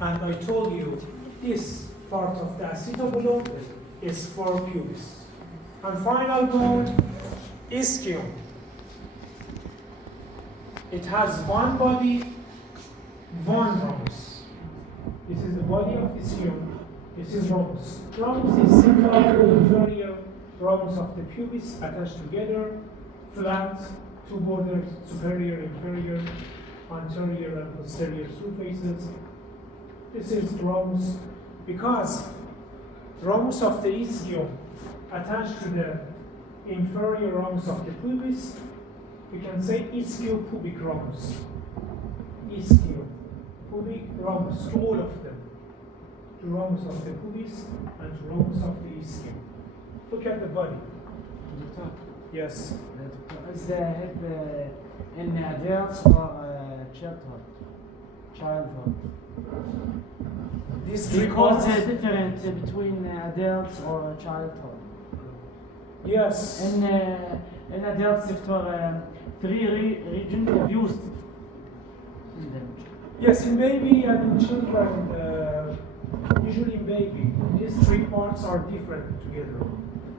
And I told you this part of the acetabulum is for pubis. And final bone, ischium. It has one body, one rhombus. This is the body of ischium. This is rhombus. Rhombus is similar to the inferior rhombus of the pubis attached together, flat, two borders, superior, inferior, anterior and posterior surfaces. This is rhombus because rhombus of the ischium attached to the inferior rhombus of the pubis, we can say ischiopubic rhombus. Ischiopubic rhombus, all of them. To rhombus of the pubis and to rhombus of the ischium. Look at the body. Yes. Is the head in adults or childhood? These three Because parts. different between adults or childhood. Yes. In adult sector, three regions are used. Yes, in baby and in children, usually in baby, these three parts are different together.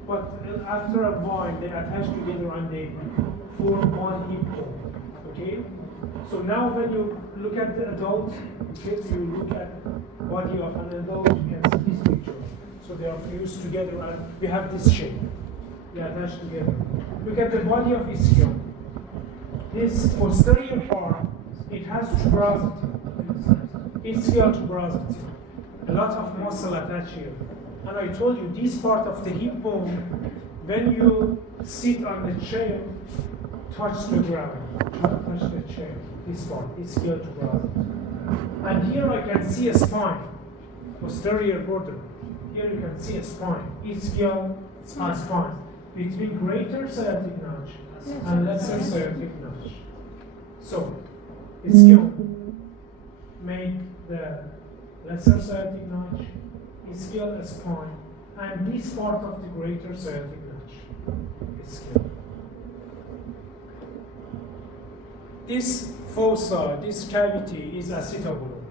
But after a while, they attach together and they form one hip bone. Okay? So now when you look at the adult, you look at body of an adult, you can see this picture. So they are fused together and we have this shape. They attach together. Look at the body of ischium. This posterior part, it has tuberosity. Ischial tuberosity. A lot of muscle attached here. And I told you, this part of the hip bone, when you sit on the chair, touch the ground. Touch the chair. This part, ischial tuberosity. And here I can see a spine, posterior border. Here you can see a spine, ischial spine. Between greater sciatic notch and lesser sciatic notch. So, ischium make the lesser sciatic notch, ischial spine, and this part of the greater sciatic notch, ischial. This fossa, this cavity is acetabulum.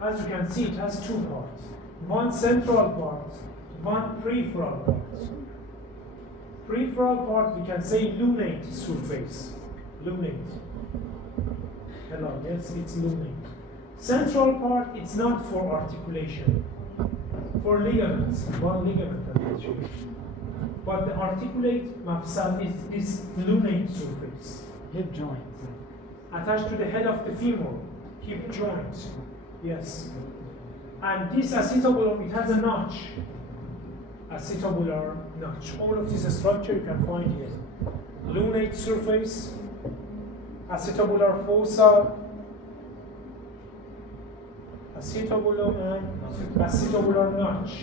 As you can see, it has two parts. One central part, one peripheral part. Peripheral part, we can say lunate surface. Lunate. Hello, yes, it's lunate. Central part, it's not for articulation. For ligaments, one ligament attachment. But the articulate mafsal is this lunate surface. Hip joint. Attached to the head of the femur, hip joint. Yes. And this acetabulum, it has a notch. Acetabular notch. All of this structure you can find here. Lunate surface, acetabular fossa, acetabulum and acetabular notch.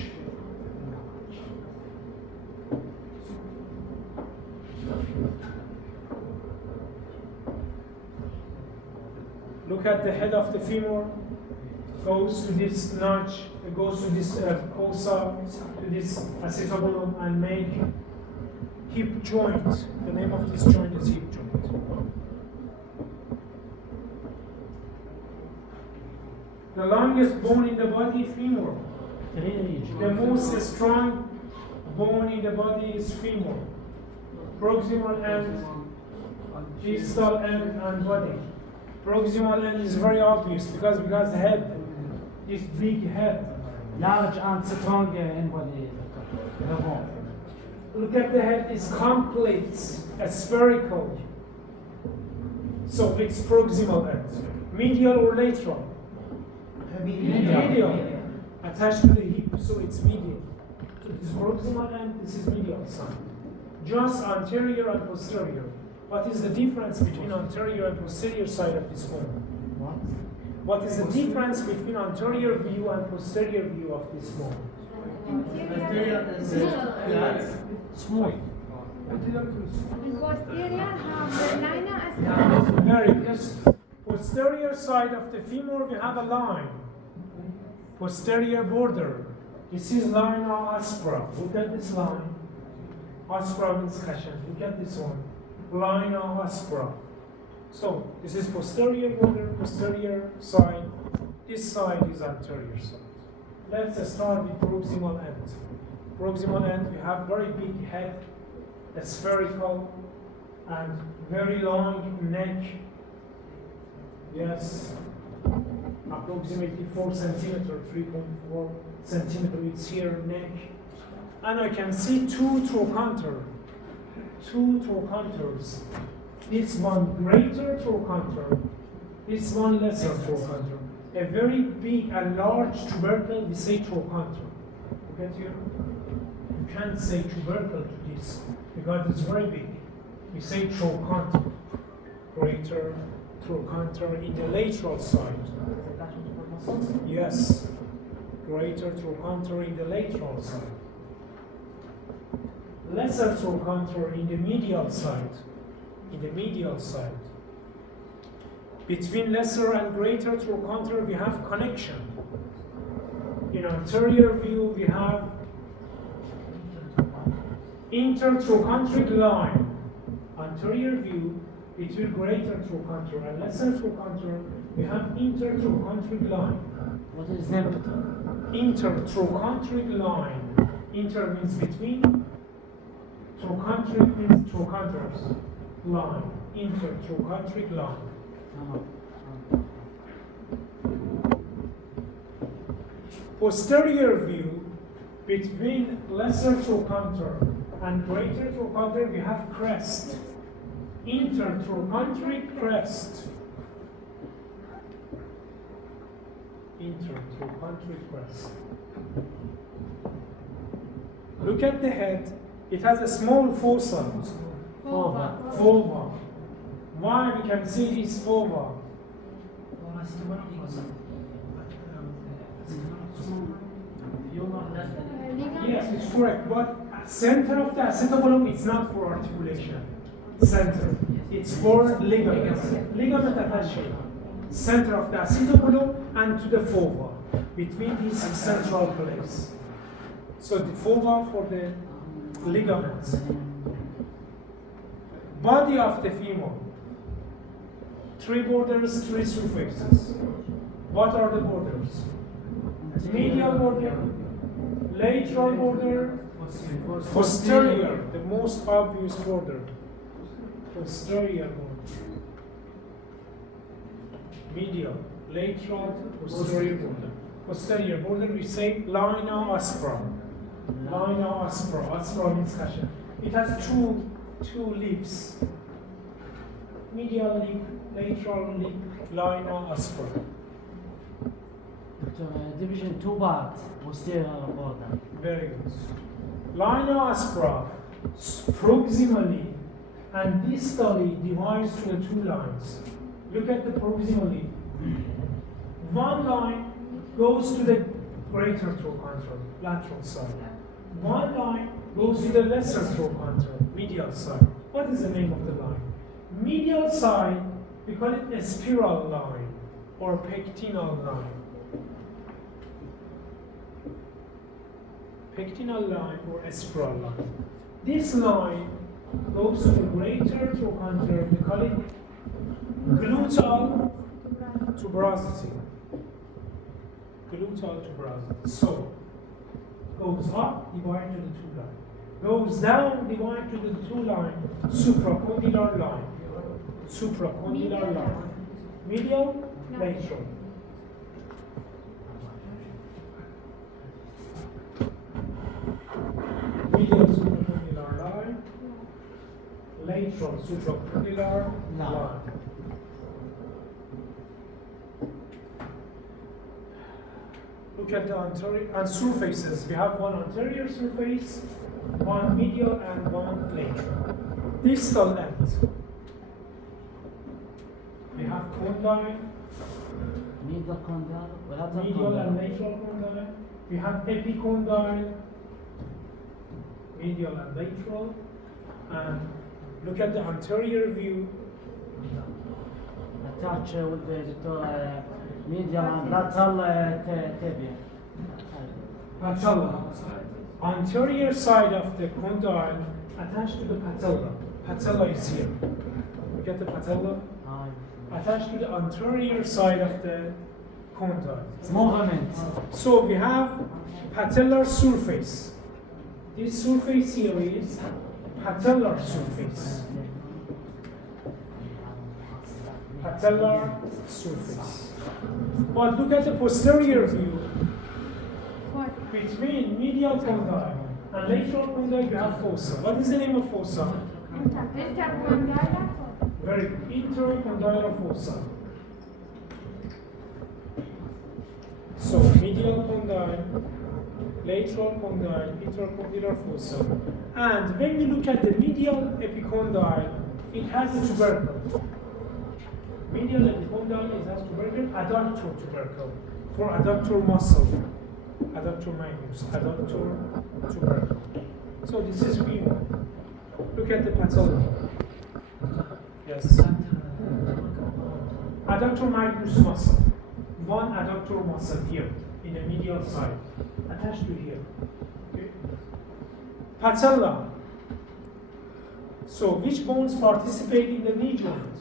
Look at the head of the femur. Goes to this notch, it goes to this fossa, to this acetabulum, and make hip joint. The name of this joint is hip joint. The longest bone in the body, femur. The most strong bone in the body is femur. Proximal end, distal end, and body. Proximal end is very obvious because head. This big head. Large and strong in body. Look at the head, it's complete, spherical. So it's proximal end. Medial or lateral? Medial. Attached to the hip, so it's medial. So this is proximal end, this is medial side. Just anterior and posterior. What is the difference between anterior and posterior side of this bone? What is the difference between anterior view and posterior view of this bone? Anterior is smooth. posterior have the liner as well. Very good. Posterior side of the femur, we have a line. Posterior border. This is lina aspera. Look at this line. Aspera means khashan. Look at this one. Lina aspera. So this is posterior border, posterior side This side is anterior side. Let's start with proximal end. Proximal end, we have very big head, spherical, and very long neck. Yes, approximately 4 centimeter, 3.4 centimeter. It's here neck, and I can see two trochanter. This one greater trochanter, this one lesser trochanter. A very big and large tubercle, we say trochanter. Get here? You can't say tubercle to this because it's very big. We say trochanter, greater trochanter in the lateral side. Yes, greater trochanter in the lateral side. Lesser trochanter in the medial side. In the medial side. Between lesser and greater trochanter, we have connection. In anterior view, we have intertrochanteric line. Anterior view, between greater trochanter and lesser trochanter, we have intertrochanteric line. What is that? Intertrochanteric line. Inter means between. Trochanteric means trochanters. Line. Intertrochanteric line. Posterior view, between lesser trochanter and greater trochanter, we have crest. Intertrochanteric crest. Intertrochanteric crest. Look at the head. It has a small fossa. Vulva. Why we can see this vulva? Yes, it's correct. But center of the acetabulum, it's not for articulation. Center. It's for ligament. Ligament attaché. Center of the acetabulum and to the vulva. Between these central place. So the vulva for the ligaments. Body of the femur. 3 borders, 3 surfaces. What are the borders? Medial border, lateral border, posterior, the most obvious border. Posterior border. Medial, lateral, posterior border. Posterior border, we say linea aspera. Linea aspera. Aspera means fashion. It has two lips. Medial lip, lateral lip, linea aspera. Division 2 parts, posterior border. Very good. Linea aspera proximally and distally divides to the 2 lines. Look at the proximally. One line goes to the greater trochanter, lateral side. One line goes to the lesser trochanter, medial side. What is the name of the line? Medial side, we call it a spiral line or pectinal line. Pectinal line or a spiral line. This line goes to the greater trochanter, we call it gluteal tuberosity. Gluteal tuberosity. So, goes up, divide to the 2 line. Goes down, divide to the 2 line, supracondylar line. Supracondylar line. Medial, lateral. Medial supracondylar line. Lateral supracondylar line. Look at the anterior and surfaces. We have one anterior surface, one medial, and one lateral. Distal end. We have condyle, Medial condyle, lateral medial and condyle. lateral condyle. We have epicondyle, medial and lateral. And look at the anterior view. Attach with the medial and lateral tibia. Patella. Anterior side of the condyle attached to the patella. Patella is here. Look at the patella. Attached to the anterior side of the condyle. Movement. So we have patellar surface. This surface here is patellar surface. Patellar surface. But look at the posterior view. What? Between medial condyle and lateral condyle, you have fossa. What is the name of fossa? Intercondylar. Very good. Intercondylar fossa. So medial condyle, lateral condyle, intercondylar fossa. And when you look at the medial epicondyle, it has a tubercle. Medial epicondyle is has tubercle, adductor tubercle for adductor muscle, adductor magnus, adductor tubercle. So this is femur. Look at the patella. Yes. Adductor magnus muscle. One adductor muscle here in the medial side, attached to here. Okay. Patella. So which bones participate in the knee joint?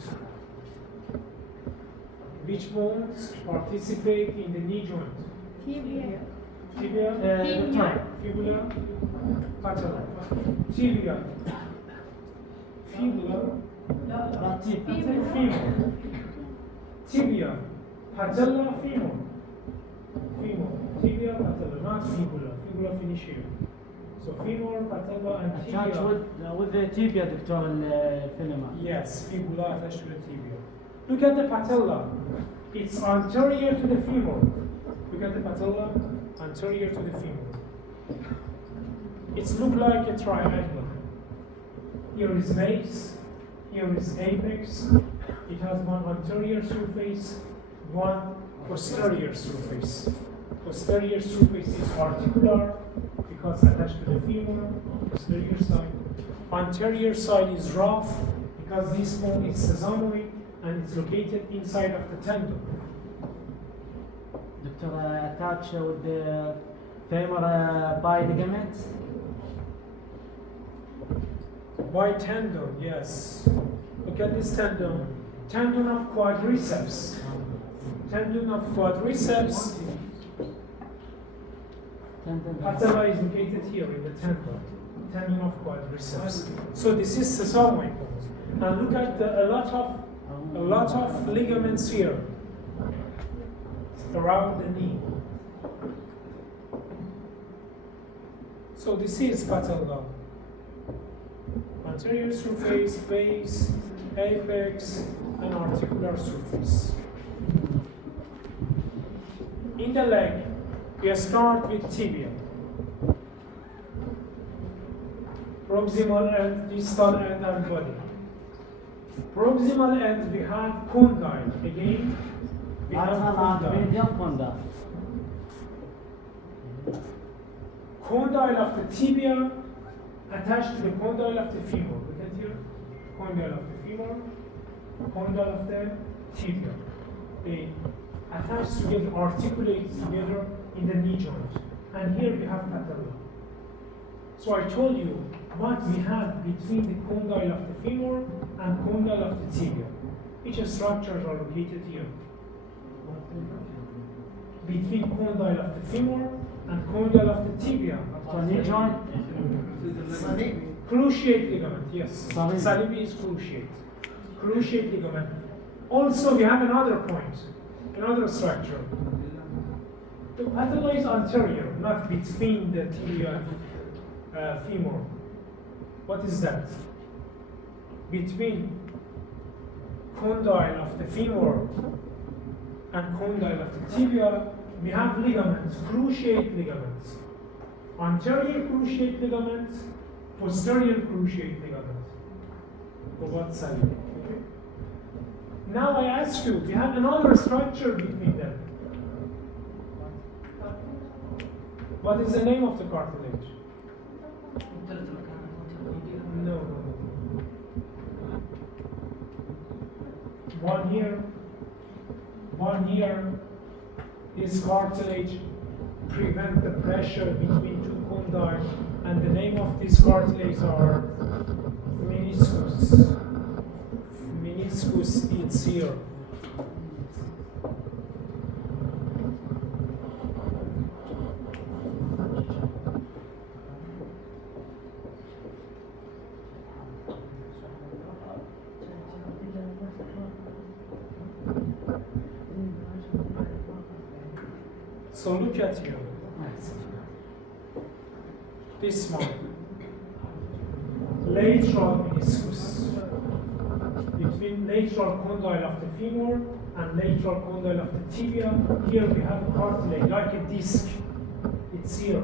Which bones participate in the knee joint? Tibia. Tibia, fibula, patella. Tibia, fibula, femur. Tibia, patella, femur. Femur, tibia, patella, not fibula. Fibula finish here. So femur, patella, and Attached tibia. with the tibia, Dr. Filima. Yes, fibula attached to the tibia. Look at the patella. It's anterior to the femur. Look at the patella, anterior to the femur. It's look like a triangle. Here is base, here is apex. It has one anterior surface, one posterior surface. Posterior surface is articular because attached to the femur, posterior side. Anterior side is rough because this bone is sesamoid and it's located inside of the tendon. Dr. Attached with the femur by ligament. By tendon, yes. Look at this tendon. Tendon of quadriceps. Tendon of quadriceps. Patella is located here in the tendon. Tendon of quadriceps. So this is sesamoid bone. And look at a lot of ligaments here around the knee. So this is patella. Anterior surface, base, apex, and articular surface. In the leg, we start with tibia. Proximal end, distal end, and body. Proximal end, we have condyle. Again, we have condyle. Medial condyle. Condyle of the tibia attached to the condyle of the femur. Look at here. Condyle of the femur, condyle of the tibia. They attach together, articulate together in the knee joint. And here we have patella. So I told you what we have between the condyle of the femur and condyle of the tibia. Which structures are located here? Between condyle of the femur and condyle of the tibia. So knee joint. Cruciate ligament, yes. Salibi is cruciate. Cruciate ligament. Also, we have another point, another structure. The patella is anterior, not between the tibia and femur. What is that? Between condyle of the femur and condyle of the tibia, we have ligaments, cruciate ligaments. Anterior cruciate ligament, posterior cruciate ligament. For what side? Okay. Now I ask you, we have another structure between them. What is the name of the cartilage? No. One here. This cartilage prevent the pressure between two condyles, and the name of these cartilages are meniscus. Meniscus is here. So look at here. This one. Lateral meniscus. Between lateral condyle of the femur and lateral condyle of the tibia. Here we have a cartilage, like a disc. It's here.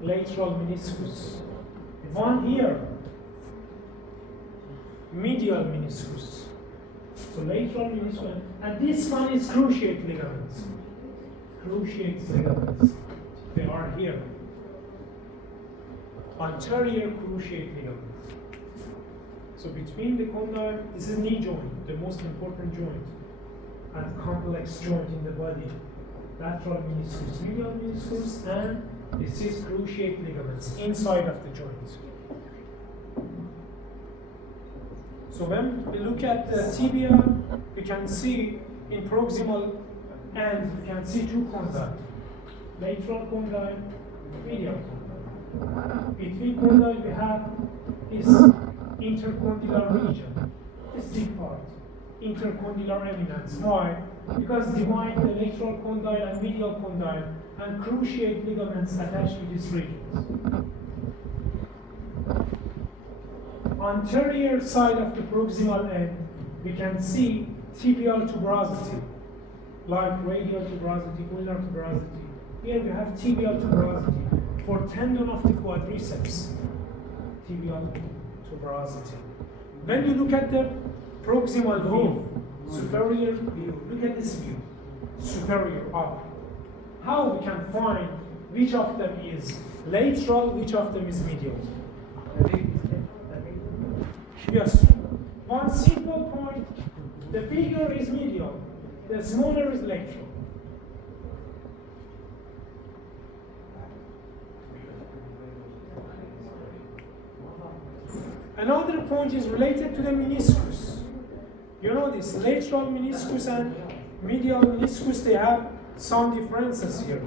Lateral meniscus. One here. Medial meniscus. So lateral meniscus. And this one is cruciate ligaments. Cruciate ligaments. They are here. Anterior cruciate ligaments. So between the condyle, this is knee joint, the most important joint, and complex joint in the body. Lateral meniscus, medial meniscus, and this is cruciate ligaments inside of the joint. So when we look at the tibia, we can see in proximal end, we can see two condyles. Lateral condyle, medial condyle. Between condyle we have this intercondylar region, this big part, intercondylar eminence. Why? Because divide the lateral condyle and medial condyle and cruciate ligaments attached to these regions. Anterior side of the proximal end, we can see tibial tuberosity, like radial tuberosity, ulnar tuberosity. Here we have tibial tuberosity for tendon of the quadriceps, tibial tuberosity. When you look at the proximal view, superior view, look at this view, superior up. How we can find which of them is lateral, which of them is medial? Yes. One simple point, the bigger is medial, the smaller is lateral. Another point is related to the meniscus. You know this, lateral meniscus and medial meniscus, they have some differences here.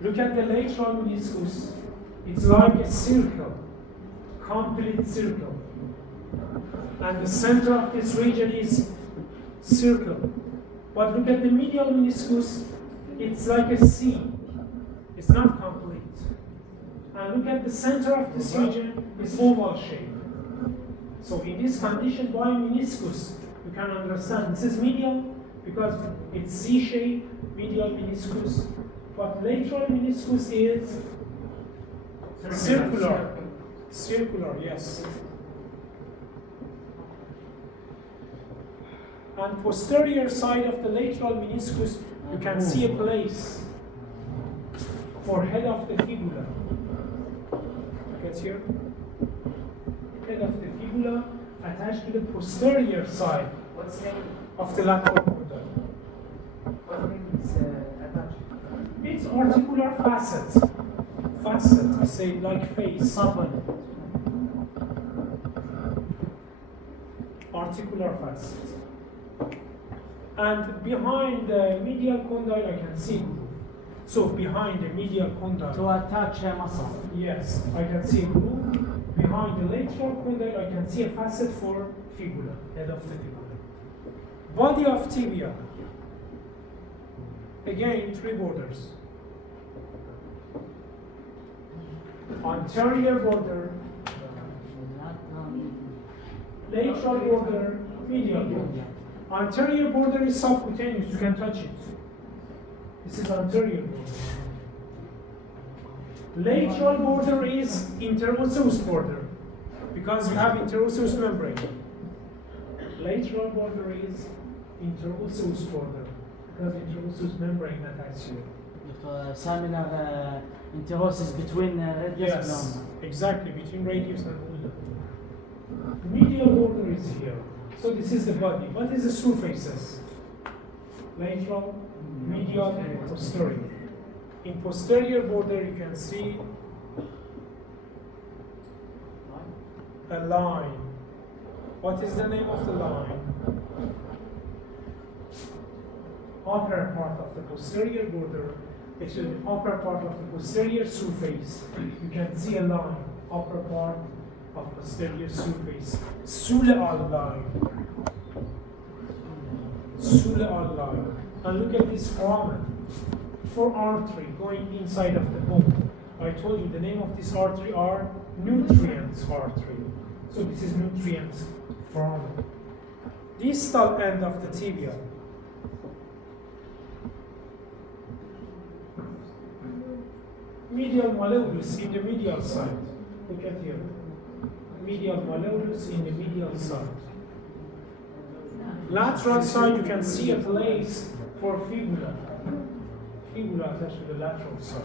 Look at the lateral meniscus. It's like a circle, complete circle. And the center of this region is circle. But look at the medial meniscus, it's like a C. It's not complete. And look at the center of this region, it's oval shape. So in this condition, by meniscus, you can understand this is medial because it's C shape, medial meniscus. But lateral meniscus is circular. Circular, yes. And posterior side of the lateral meniscus, you can see a place for head of the fibula. Look at here. Head of the fibula attached to the posterior side of the lateral condyle. What means attached? It's articular facet. Facet, I say like face. Articular facet. And behind the medial condyle, I can see. So behind the medial condyle. To attach a muscle. Yes, I can see groove. Behind the lateral condyle, I can see a facet for fibula, head of the fibula. Body of tibia. Again, three borders. Anterior border, lateral border, medial border. Anterior border is subcutaneous, you can touch it. This is anterior border. Lateral border is interosseous border, because you have interosseous membrane. Lateral border is interosseous border, because interosseous membrane attached to it. Seminar interosis between radius and Yes, ulna. exactly, between radius and ulna. Medial border is here. So this is the body. What is the surfaces? Lateral, medial, and posterior. In posterior border, you can see a line. What is the name of the line? Upper part of the posterior border Excuse me, upper part of the posterior surface. You can see a line, upper part of posterior surface. Suleal line. Suleal line. And look at this foramen. For artery going inside of the bone. I told you the name of this artery are nutrients artery. So this is nutrients foramen. Distal end of the tibia. Medial malleolus in the medial side. Look at here. Medial malleolus in the medial side. Lateral side, you can see a place for fibula. Fibula attached to the lateral side.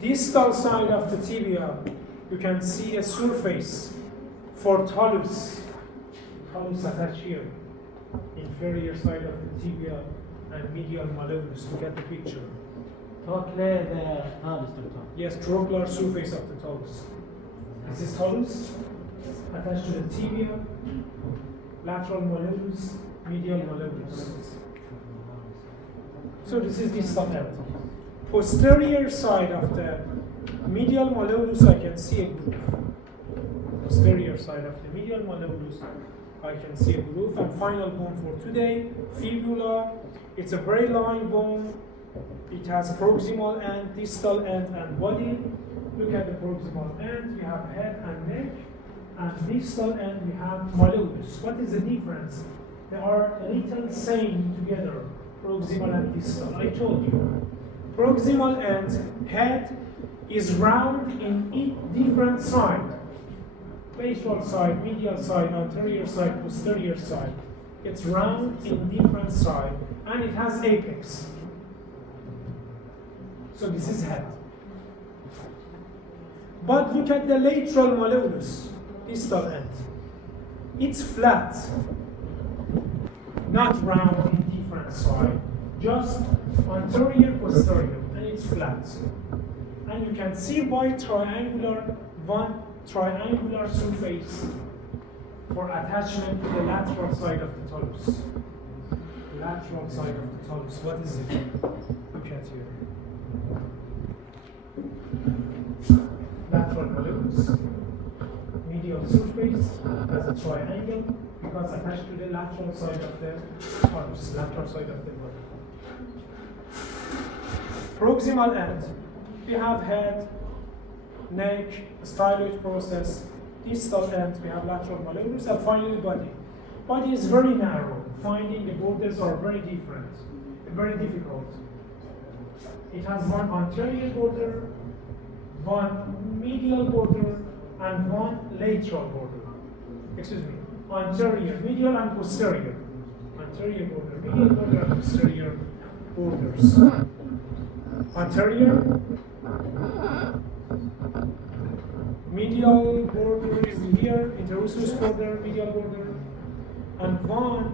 Distal side of the tibia, you can see a surface for talus. Talus attached here. Inferior side of the tibia and medial malleolus. Look at the picture. Trochlear talus, doctor. Yes, trochlear surface of the talus. This is talus attached to the tibia, lateral malleolus, medial malleolus. So this is distal end. Posterior side of the medial malleolus, I can see a groove. Posterior side of the medial malleolus, I can see a groove. And final bone for today, fibula. It's a very long bone. It has proximal end, distal end, and body. Look at the proximal end. We have head and neck. And distal end, we have malleolus. What is the difference? They are a little same together, proximal and distal. I told you. Proximal end, head, is round in each different side. Ventral side, medial side, anterior side, posterior side. It's round in different side, and it has apex. So this is head. But look at the lateral malleolus, distal end. It's flat, not round in different side, just anterior, posterior, and it's flat. And you can see one triangular surface for attachment to the lateral side of the talus. Lateral side of the talus. What is it? Look at here. Lateral malleolus. Medial surface as a triangle because attached to the lateral side of the talus, lateral side of the body. Proximal end. We have head, neck, styloid process. Distal end, we have lateral malleolus, and finally body. Body is very narrow. Finding the borders are very different, very difficult. It has one anterior border, one medial border, and one lateral border. Excuse me, anterior, medial, and posterior. Anterior border, medial border, and posterior borders. Anterior, medial border is here, interosseous border, medial border, and one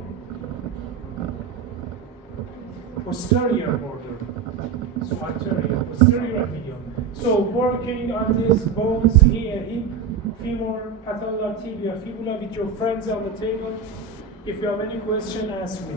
posterior border. So anterior, posterior, and medial. So working on these bones here, hip, femur, patellar, tibia, fibula with your friends on the table. If you have any question, ask me.